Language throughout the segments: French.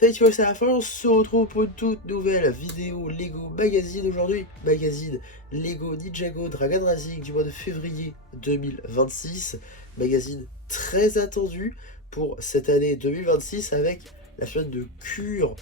Salut, tu vois, c'est la fin, on se retrouve pour une toute nouvelle vidéo Lego Magazine aujourd'hui. Magazine Lego Ninjago Dragon Racing du mois de février 2026. Magazine très attendu pour cette année 2026 avec la fun de cure.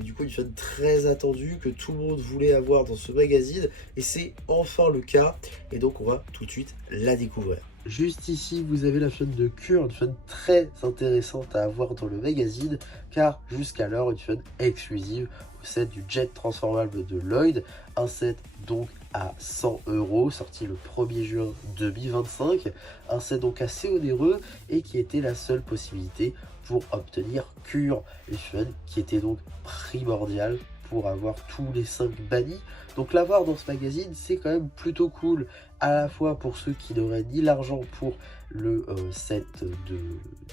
Du coup, une fun très attendue que tout le monde voulait avoir dans ce magazine. Et c'est enfin le cas. Et donc, on va tout de suite la découvrir. Juste ici, vous avez la fun de cure, une fun très intéressante à avoir dans le magazine, car jusqu'alors, une fun exclusive au set du Jet transformable de Lloyd, un set donc à 100 €, sorti le 1er juin 2025, un set donc assez onéreux et qui était la seule possibilité pour obtenir cure, une fun qui était donc primordiale pour avoir tous les 5 bannis. Donc l'avoir dans ce magazine, c'est quand même plutôt cool, à la fois pour ceux qui n'auraient ni l'argent pour le set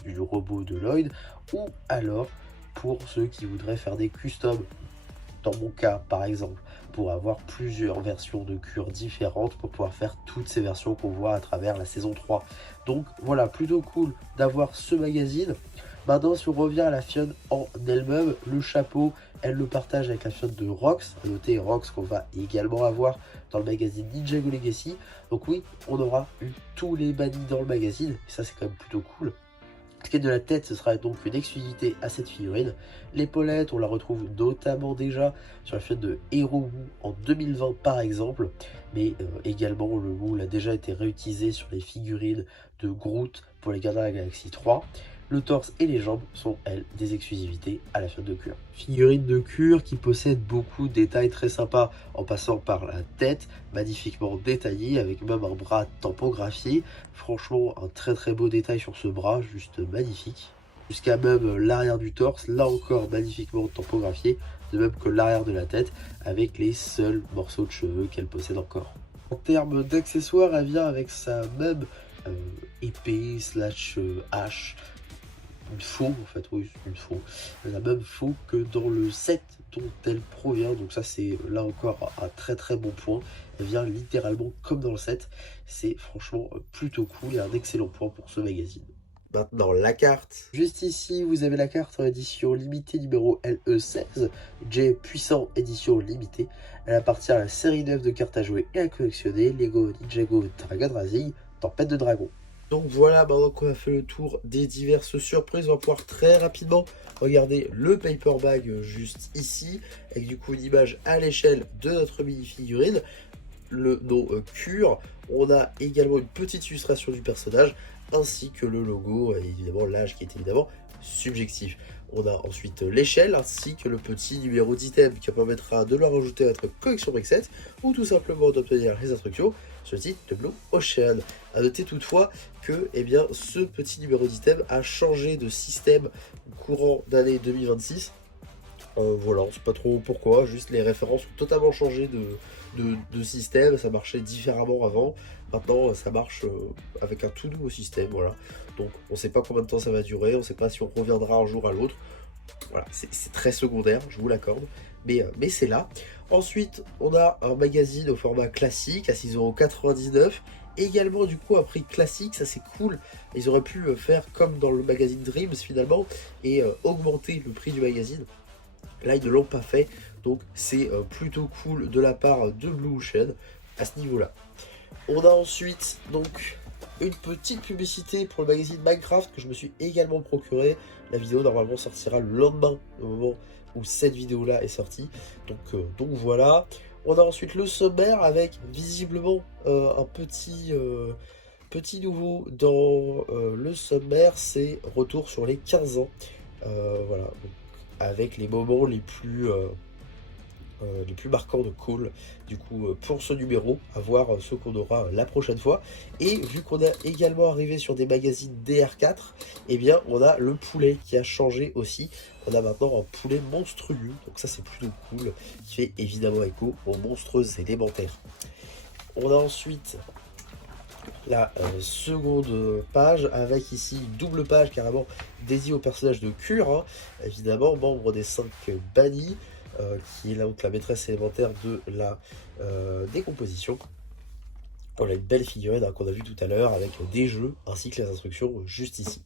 du robot de Lloyd, ou alors pour ceux qui voudraient faire des customs. Dans mon cas, par exemple, pour avoir plusieurs versions de cure différentes pour pouvoir faire toutes ces versions qu'on voit à travers la saison 3. Donc voilà, plutôt cool d'avoir ce magazine. Maintenant, si on revient à la Fionne en elle-même, le chapeau, elle le partage avec la Fionne de Rox. À noter Rox qu'on va également avoir dans le magazine Ninjago Legacy. Donc oui, on aura eu tous les bannis dans le magazine. Et ça, c'est quand même plutôt cool. Ce qui est de la tête, ce sera donc une exclusivité à cette figurine. L'épaulette, on la retrouve notamment déjà sur la figurine de Hero Wu en 2020 par exemple, mais également le Wu a déjà été réutilisé sur les figurines de Groot pour les Gardiens de la Galaxie 3. Le torse et les jambes sont, elles, des exclusivités à la figurine de cure. Figurine de cure qui possède beaucoup de détails très sympas, en passant par la tête, magnifiquement détaillée, avec même un bras tampographié. Franchement, un très beau détail sur ce bras, juste magnifique. Jusqu'à même l'arrière du torse, là encore magnifiquement tampographié, de même que l'arrière de la tête, avec les seuls morceaux de cheveux qu'elle possède encore. En termes d'accessoires, elle vient avec sa même épée slash hache, une faux en fait, oui, une faux. La même faux que dans le set dont elle provient, donc ça c'est là encore un très bon point. Elle vient littéralement comme dans le set, c'est franchement plutôt cool et un excellent point pour ce magazine. Maintenant, la carte. Juste ici, vous avez la carte en édition limitée numéro LE16, J puissant édition limitée. Elle appartient à la série 9 de cartes à jouer et à collectionner, Lego Ninjago Dragon Racing, Tempête de Dragon. Donc voilà, maintenant qu'on a fait le tour des diverses surprises, on va pouvoir très rapidement regarder le paper bag juste ici, avec du coup une image à l'échelle de notre mini-figurine, le nom Cure. On a également une petite illustration du personnage, ainsi que le logo, et évidemment l'âge qui est évidemment subjectif. On a ensuite l'échelle, ainsi que le petit numéro d'item qui permettra de le rajouter à notre collection Brexit, ou tout simplement d'obtenir les instructions sur le site de Blue Ocean. A noter toutefois que ce petit numéro d'item a changé de système courant d'année 2026. Voilà, on ne sait pas trop pourquoi, juste les références ont totalement changé de système, ça marchait différemment avant, maintenant ça marche avec un tout nouveau système, voilà. Donc on ne sait pas combien de temps ça va durer, on ne sait pas si on reviendra un jour à l'autre, voilà, c'est très secondaire, je vous l'accorde, mais c'est là. Ensuite, on a un magazine au format classique à 6,99 €, également du coup un prix classique, ça c'est cool. Ils auraient pu faire comme dans le magazine Dreams finalement et augmenter le prix du magazine. Là, ils ne l'ont pas fait, donc c'est plutôt cool de la part de Blue Ocean à ce niveau-là. On a ensuite donc une petite publicité pour le magazine Minecraft que je me suis également procuré. La vidéo normalement sortira le lendemain, au moment où cette vidéo-là est sortie. Donc voilà. On a ensuite le sommaire avec visiblement un petit nouveau dans le sommaire, c'est retour sur les 15 ans. Voilà, donc, avec les moments les plus marquants de Cole, du coup, pour ce numéro, à voir ce qu'on aura la prochaine fois. Et vu qu'on a également arrivé sur des magazines DR4, eh bien, on a le poulet qui a changé aussi. On a maintenant un poulet monstrueux, donc ça c'est plutôt cool, qui fait évidemment écho aux monstreuses élémentaires. On a ensuite la seconde page avec ici une double page carrément dédiée au personnage de Cure, hein, évidemment membre des 5 bannis, qui est là donc la maîtresse élémentaire de la décomposition. On a une belle figurine hein, qu'on a vue tout à l'heure avec des jeux ainsi que les instructions juste ici.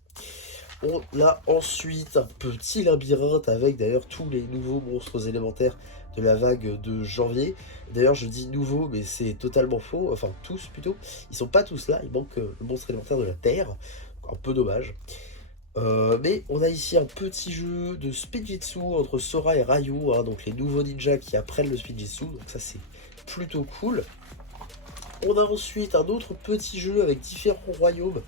On a ensuite un petit labyrinthe avec d'ailleurs tous les nouveaux monstres élémentaires de la vague de janvier. D'ailleurs je dis nouveaux mais c'est totalement faux, enfin tous plutôt. Ils sont pas tous là, il manque le monstre élémentaire de la Terre, un peu dommage. Mais on a ici un petit jeu de Spinjitzu entre Sora et Ryu, hein, donc les nouveaux ninjas qui apprennent le Spinjitzu, donc ça c'est plutôt cool. On a ensuite un autre petit jeu avec différents royaumes,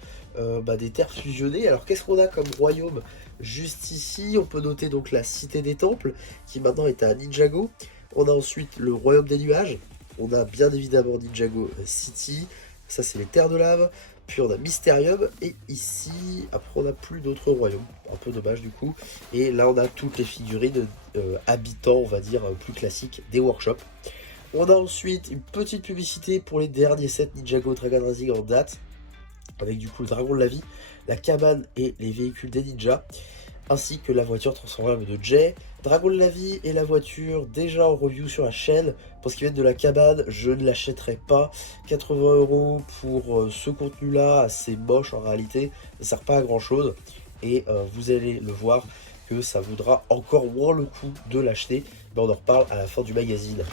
des terres fusionnées. Alors qu'est-ce qu'on a comme royaume juste ici? On peut noter donc la cité des temples qui maintenant est à Ninjago. On a ensuite le royaume des nuages. On a bien évidemment Ninjago City. Ça c'est les terres de lave. Puis on a Mysterium et ici, après on n'a plus d'autres royaumes, un peu dommage du coup. Et là on a toutes les figurines habitants, on va dire, plus classiques des workshops. On a ensuite une petite publicité pour les derniers sets Ninjago Dragon Rising en date, avec du coup le dragon de la vie, la cabane et les véhicules des ninjas, ainsi que la voiture transformable de Jay. Dragon de la vie et la voiture déjà en review sur la chaîne. Pour ce qui va être de la cabane, je ne l'achèterai pas. 80 € pour ce contenu là, assez moche en réalité, ça ne sert pas à grand chose. Et vous allez le voir que ça vaudra encore moins le coup de l'acheter. Mais on en reparle à la fin du magazine.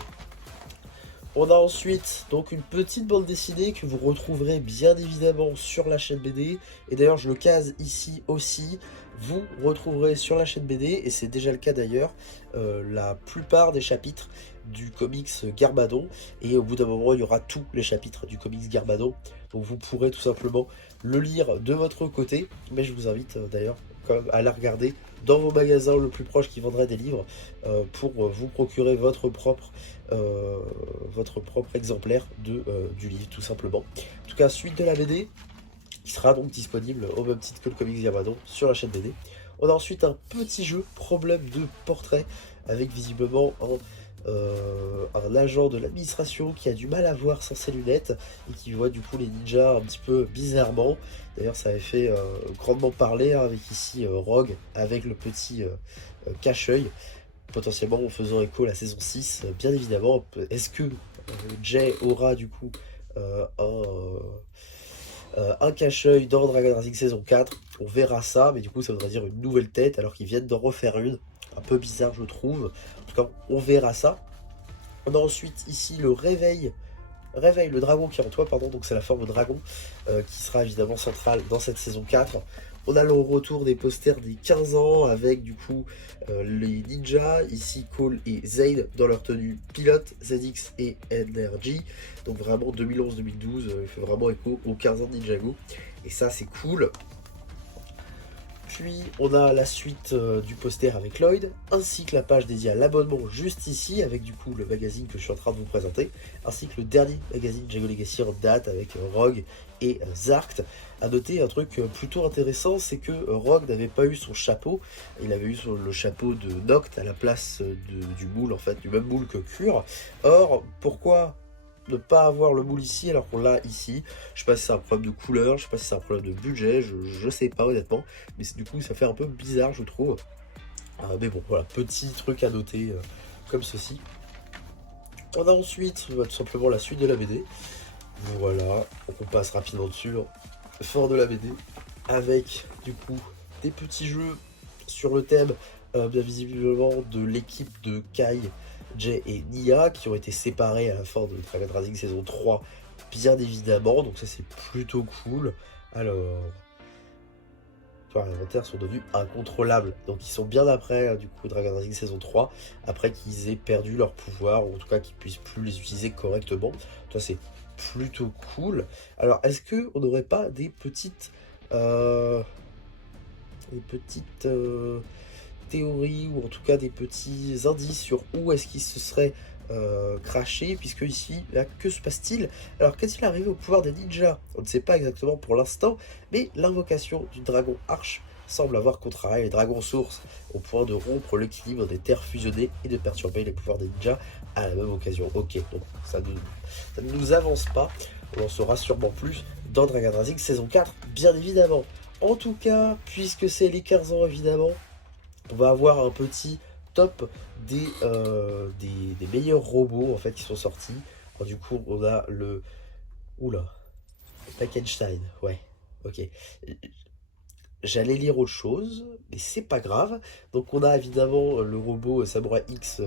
On a ensuite donc une petite bande dessinée que vous retrouverez bien évidemment sur la chaîne BD. Et d'ailleurs je le case ici aussi. Vous retrouverez sur la chaîne BD, et c'est déjà le cas d'ailleurs, la plupart des chapitres du comics Garbadon. Et au bout d'un moment il y aura tous les chapitres du comics Garbadon. Donc vous pourrez tout simplement le lire de votre côté. Mais je vous invite d'ailleurs quand même à la regarder dans vos magasins le plus proche qui vendrait des livres pour vous procurer votre propre exemplaire du livre tout simplement. En tout cas, suite de la BD qui sera donc disponible au même titre que le comics Garbadon sur la chaîne BD. On a ensuite un petit jeu problème de portrait avec visiblement un agent de l'administration qui a du mal à voir sans ses lunettes et qui voit du coup les ninjas un petit peu bizarrement. D'ailleurs ça avait fait grandement parler, hein, avec ici Rogue avec le petit cache-œil, potentiellement en faisant écho à la saison 6, bien évidemment. Est-ce que Jay aura du coup un cache-œil dans Dragon Racing saison 4? On verra ça, mais du coup ça voudrait dire une nouvelle tête alors qu'ils viennent d'en refaire une. Un peu bizarre je trouve. En tout cas, on verra ça. On a ensuite ici le réveil, le dragon qui est en toi, pardon, donc c'est la forme dragon qui sera évidemment centrale dans cette saison 4. On a le retour des posters des 15 ans avec du coup les ninjas, ici Cole et Zayn dans leur tenue pilote, ZX et NRG. Donc vraiment 2011-2012, il fait vraiment écho aux 15 ans de Ninjago. Et ça c'est cool. Puis on a la suite du poster avec Lloyd, ainsi que la page dédiée à l'abonnement juste ici, avec du coup le magazine que je suis en train de vous présenter, ainsi que le dernier magazine Jago Legacy en date avec Rogue et Zarkt. A noter un truc plutôt intéressant, c'est que Rogue n'avait pas eu son chapeau, il avait eu le chapeau de Noct à la place du moule, en fait, du même moule que Cure. Or, pourquoi ne pas avoir le moule ici alors qu'on l'a ici? Je sais pas si c'est un problème de couleur, je sais pas si c'est un problème de budget, je sais pas honnêtement, mais du coup ça fait un peu bizarre je trouve. Mais bon voilà, petit truc à noter comme ceci. On a ensuite tout simplement la suite de la BD. Voilà, donc on passe rapidement dessus. Fin de la BD avec du coup des petits jeux sur le thème bien visiblement de l'équipe de Kai, Jay et Nia qui ont été séparés à la fin de Dragon Rising saison 3 bien évidemment, donc ça c'est plutôt cool. Alors, les inventaires sont devenus incontrôlables, donc ils sont bien après du coup Dragon Rising saison 3, après qu'ils aient perdu leur pouvoir, ou en tout cas qu'ils puissent plus les utiliser correctement. Ça c'est plutôt cool. Alors est-ce que on n'aurait pas euh, des petites théories, ou en tout cas des petits indices sur où est-ce qu'il se serait craché, puisque ici, là, que se passe-t-il? Alors, qu'est-il arrivé au pouvoir des ninjas? On ne sait pas exactement pour l'instant, mais l'invocation du dragon arche semble avoir contrarié les dragons sources, au point de rompre l'équilibre des terres fusionnées et de perturber les pouvoirs des ninjas à la même occasion. Ok, donc ça ne nous avance pas, on en saura sûrement plus dans Dragon Rising saison 4, bien évidemment. En tout cas, puisque c'est les 15 ans évidemment, on va avoir un petit top des meilleurs robots en fait qui sont sortis. Alors, du coup, on a le... Oula, Frankenstein, ouais, ok. j'allais lire autre chose, mais c'est pas grave. Donc on a évidemment le robot Samurai X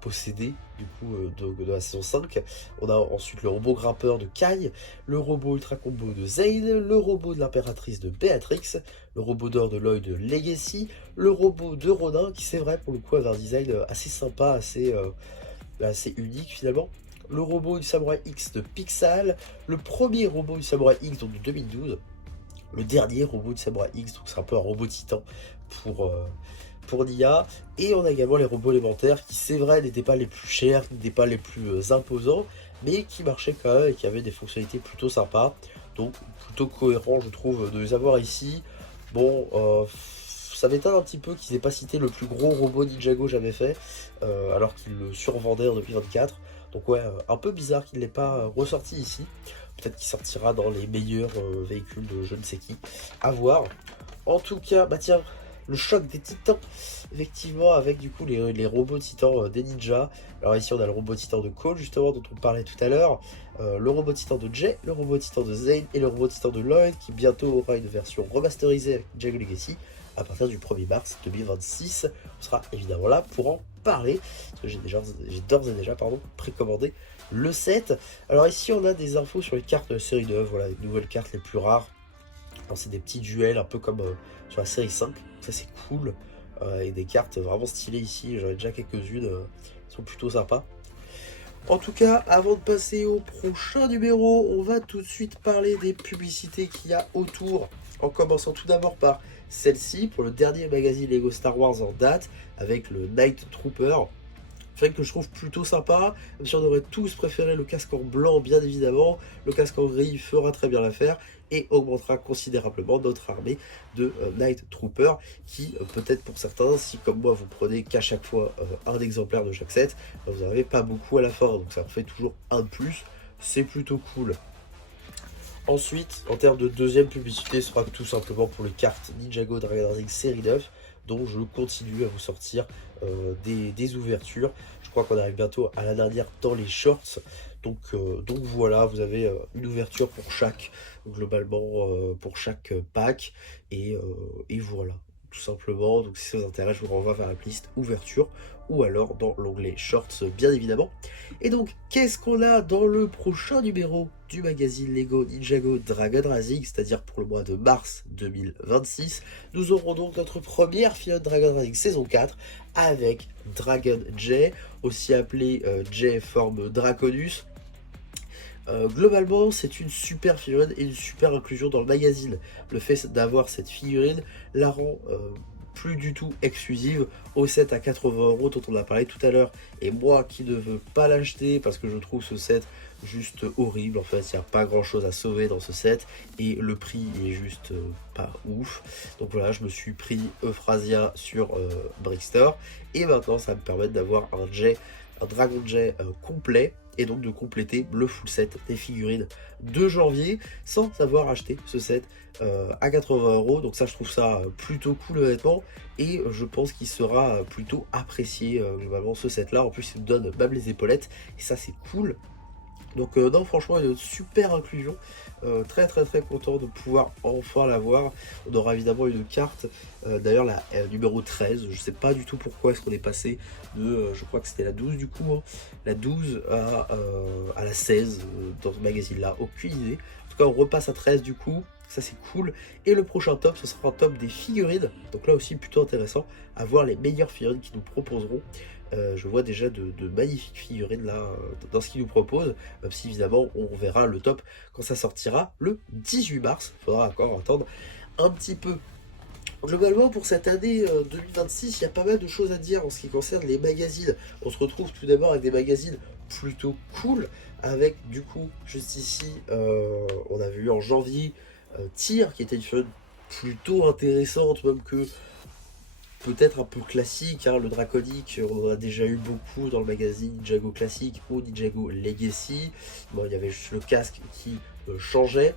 possédé, du coup, de la saison 5. On a ensuite le robot grimpeur de Kai, le robot ultra combo de Zane, le robot de l'impératrice de Béatrix, le robot d'or de Lloyd de Legacy, le robot de Ronin, qui c'est vrai pour le coup avait un design assez sympa, assez unique finalement. Le robot du Samurai X de Pixal, le premier robot du Samurai X donc de 2012, le dernier robot du Samurai X, donc c'est un peu un robot titan pour, euh, pour Nia. Et on a également les robots élémentaires qui, c'est vrai, n'étaient pas les plus chers, n'étaient pas les plus imposants, mais qui marchaient quand même et qui avaient des fonctionnalités plutôt sympas. Donc plutôt cohérent, je trouve, de les avoir ici. Bon, ça m'étonne un petit peu qu'ils aient pas cité le plus gros robot Ninjago jamais fait, alors qu'ils le survendaient en 2024. Donc ouais, un peu bizarre qu'il ne l'ait pas ressorti ici. Peut-être qu'il sortira dans les meilleurs véhicules de je ne sais qui. À voir. En tout cas, bah tiens, le choc des titans, effectivement, avec du coup les robots titans des ninjas. Alors ici, on a le robot titan de Cole, justement, dont on parlait tout à l'heure. Le robot titan de Jay, le robot titan de Zane et le robot titan de Lloyd, qui bientôt aura une version remasterisée avec Ninjago Legacy à partir du 1er mars 2026. On sera évidemment là pour en parler, parce que j'ai d'ores et déjà précommandé le set. Alors ici, on a des infos sur les cartes de la série 9, voilà, les nouvelles cartes les plus rares. C'est des petits duels, un peu comme sur la série 5, ça c'est cool. Et des cartes vraiment stylées ici, j'en ai déjà quelques-unes, qui sont plutôt sympas. En tout cas, avant de passer au prochain numéro, on va tout de suite parler des publicités qu'il y a autour. En commençant tout d'abord par celle-ci, pour le dernier magazine Lego Star Wars en date, avec le Night Trooper. Fait que je trouve plutôt sympa, même si on aurait tous préféré le casque en blanc bien évidemment, le casque en gris fera très bien l'affaire et augmentera considérablement notre armée de Night Trooper qui peut-être pour certains, si comme moi vous prenez qu'à chaque fois un exemplaire de chaque set, vous n'en avez pas beaucoup à la fin, donc ça en fait toujours un de plus, c'est plutôt cool. Ensuite, en termes de deuxième publicité, ce sera tout simplement pour les cartes Ninjago Dragon Racing série 9, dont je continue à vous sortir des ouvertures. Je crois qu'on arrive bientôt à la dernière dans les shorts. Donc voilà, vous avez une ouverture pour chaque, globalement pour chaque pack. Et voilà, tout simplement. Donc si ça vous intéresse, je vous renvoie vers la playlist ouverture ou alors dans l'onglet shorts, bien évidemment. Et donc, qu'est-ce qu'on a dans le prochain numéro du magazine Lego Ninjago Dragon Racing, c'est-à-dire pour le mois de mars 2026? Nous aurons donc notre première figurine Dragon Racing saison 4 avec Dragon J, aussi appelé J forme Draconus. Globalement, c'est une super figurine et une super inclusion dans le magazine. Le fait d'avoir cette figurine la rend plus du tout exclusive au set à 80€ dont on a parlé tout à l'heure. Et moi qui ne veux pas l'acheter parce que je trouve ce set juste horrible, en fait il n'y a pas grand chose à sauver dans ce set et le prix est juste pas ouf. Donc voilà, je me suis pris Euphrasia sur Brickstore et maintenant ça me permet d'avoir un Dragon Jet complet et donc de compléter le full set des figurines de janvier sans avoir acheté ce set à 80€. Donc ça, je trouve ça plutôt cool honnêtement et je pense qu'il sera plutôt apprécié globalement ce set là. En plus il me donne même les épaulettes et ça c'est cool. Donc non, franchement une super inclusion, très très très content de pouvoir enfin l'avoir. On aura évidemment une carte, d'ailleurs la numéro 13, je sais pas du tout pourquoi est-ce qu'on est passé de, je crois que c'était la 12 du coup, hein, la 12 à la 16 dans ce magazine là, aucune idée. En tout cas on repasse à 13 du coup, ça c'est cool. Et le prochain top, ce sera un top des figurines, donc là aussi plutôt intéressant, à voir les meilleures figurines qu'ils nous proposeront. Je vois déjà de magnifiques figurines là dans ce qu'ils nous proposent, même si évidemment on verra le top quand ça sortira le 18 mars. Il faudra encore attendre un petit peu. Globalement pour cette année 2026, il y a pas mal de choses à dire en ce qui concerne les magazines. On se retrouve tout d'abord avec des magazines plutôt cool, avec du coup juste ici, on a vu en janvier Tyr qui était une figurine plutôt intéressante, même que peut-être un peu classique, hein, le draconique, on en a déjà eu beaucoup dans le magazine Ninjago classique ou Ninjago Legacy. Bon, il y avait juste le casque qui changeait,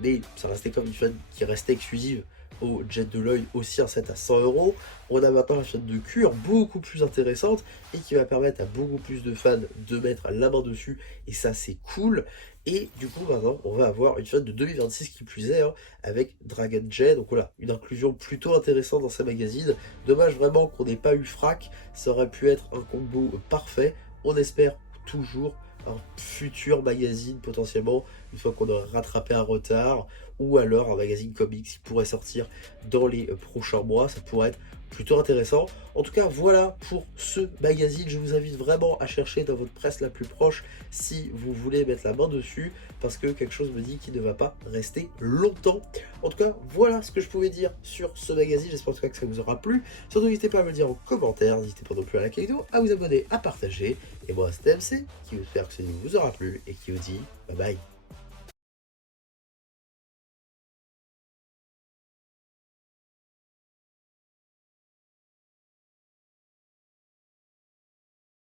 mais ça restait comme une figurine qui restait exclusive au Jet de l'œil, aussi un set à 100 €. On a maintenant la chaîne de cuir, beaucoup plus intéressante, et qui va permettre à beaucoup plus de fans de mettre la main dessus, et ça c'est cool. Et du coup maintenant on va avoir une chaîne de 2026 qui plus est, hein, avec Dragon Jet, donc voilà, une inclusion plutôt intéressante dans ces magazines. Dommage vraiment qu'on n'ait pas eu Frac, ça aurait pu être un combo parfait. On espère toujours un futur magazine potentiellement, une fois qu'on aurait rattrapé un retard, ou alors un magazine comics qui pourrait sortir dans les prochains mois, ça pourrait être plutôt intéressant. En tout cas, voilà pour ce magazine. Je vous invite vraiment à chercher dans votre presse la plus proche si vous voulez mettre la main dessus, parce que quelque chose me dit qu'il ne va pas rester longtemps. En tout cas, voilà ce que je pouvais dire sur ce magazine. J'espère en tout cas que ça vous aura plu. Surtout, n'hésitez pas à me le dire en commentaire. N'hésitez pas non plus à liker la vidéo, à vous abonner, à partager. Et moi, c'était MC, qui espère que cette vidéo vous aura plu et qui vous dit bye bye.